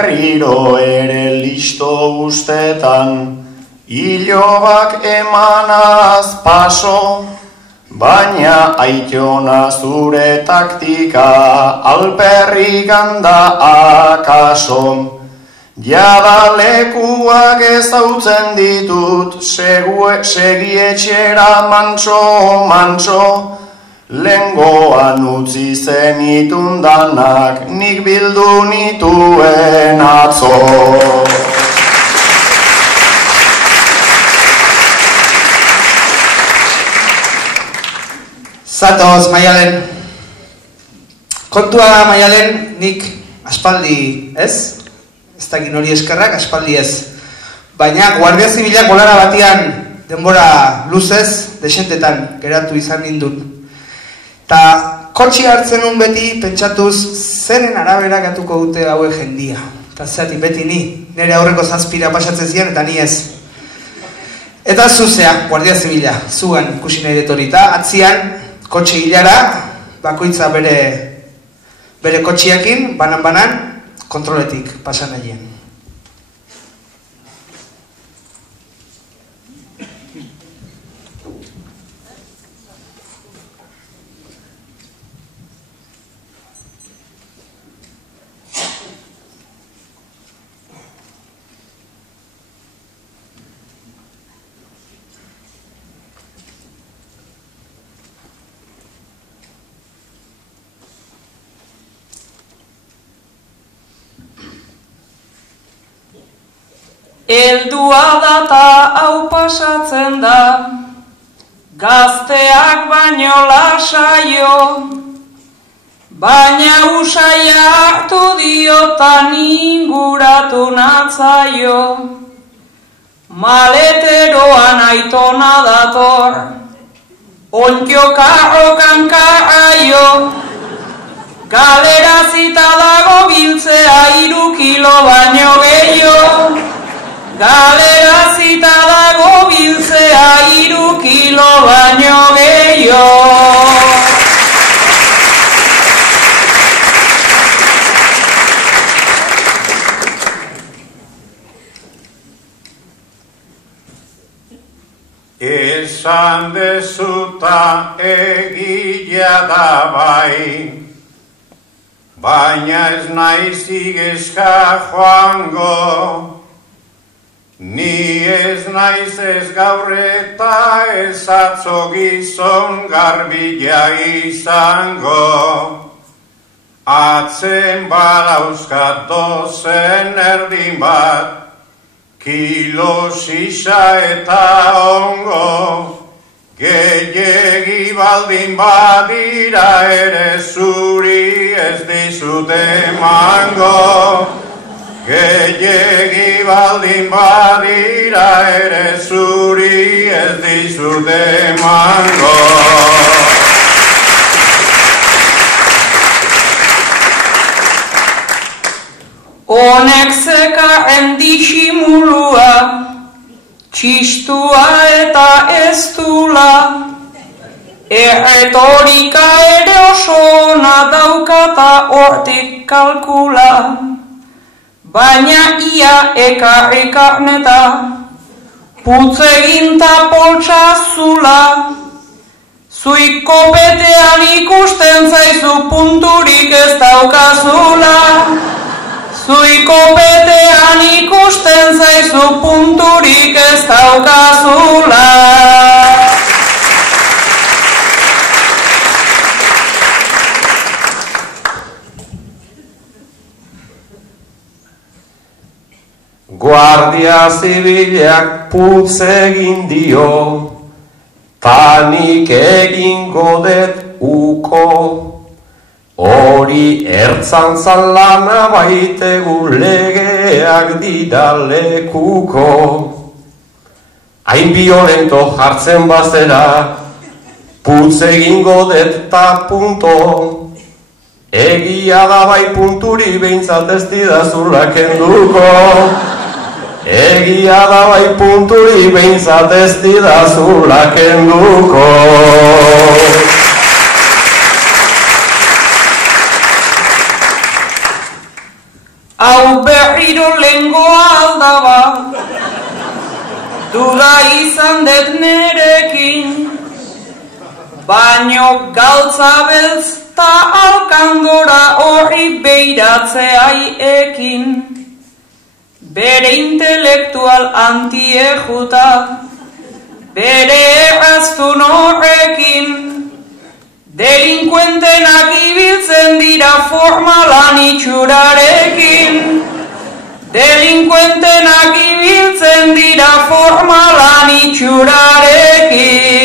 berriro ere listo ustetan, ilobak emanaz paso, baina aitona zure taktika alperrik handa akaso. Jada lekuak ezautzen ditut, segi etxera mantso, lengoan utzi zenitun danak, nik bildu nituen atzo. Zatoz, Maialen. Kontua, Maialen, nik aspaldi ez? Ez dakit hori eskerrak, aspaldi ez. Baina Guardia Zibilak bolara batian denbora luzez, desentetan geratu izan nindun. Ta kotxi hartzen nun beti pentsatuz zeren arabera gatuko dute haue jendia. Eta zeatik beti ni, nire aurreko zazpira pasatzen ziren eta ni ez. Eta zuzea, Guardia Zibila, zugan ikusi nahi dut hori. Eta atzian, kotxe hilara, bakoitza bere kotxiakin, banan, kontroletik pasan nahien. Heldua data hau pasatzen da, gazteak baino lasaio, baina usaia hartu diotan inguratu natzaio. Maleteroan aitona dator, onkiokarrokan karaio, galerazita dago biltzea 3 kilo baino gehiago. Galerazita dago biltzea 3 kilo baino gehiago. Esan dezuta egila da bai, baina ez naiz igezka joango. Ni ez naiz ez gaur eta ez atzo gizon garbila izango. Atzen balauzkat 12 erdin bat, kilo sisa eta ongo. Gehiegi baldin badira ere zuri ez dizut emango. Gehiegi baldin badira ere zuri ez dizut emango. Honek zekarren disimulua, txistua eta ez dula, erretorika ere oso ona daukata hortik kalkula. Baina ia ekarri karneta, putz eginta poltsa zula, zuik kopetean ikusten zaizu punturik ez daukazula. Zuik kopetean ikusten zaizu punturik ez daukazula. Guardia Zibilak putz egin dio, tanik egingo det uko. Hori ertzantzan lana baitegu legeak dira lekuko. Hain biolento jartzen bazera, putz egingo det ta punto. Egia da bai punturi behintzat ez didazula kenduko. Egia da bai punturi behintzat ez didazula kenduko. Hau berri izan dut nerekin, baino galtza beltz ta alkandora horri beiratzea ekin. Bere intelektual antiejuta, bere erraztun horrekin, delinkuentenak ibiltzen dira formalan itxurarekin. Delinkuentenak ibiltzen dira formalan itxurarekin.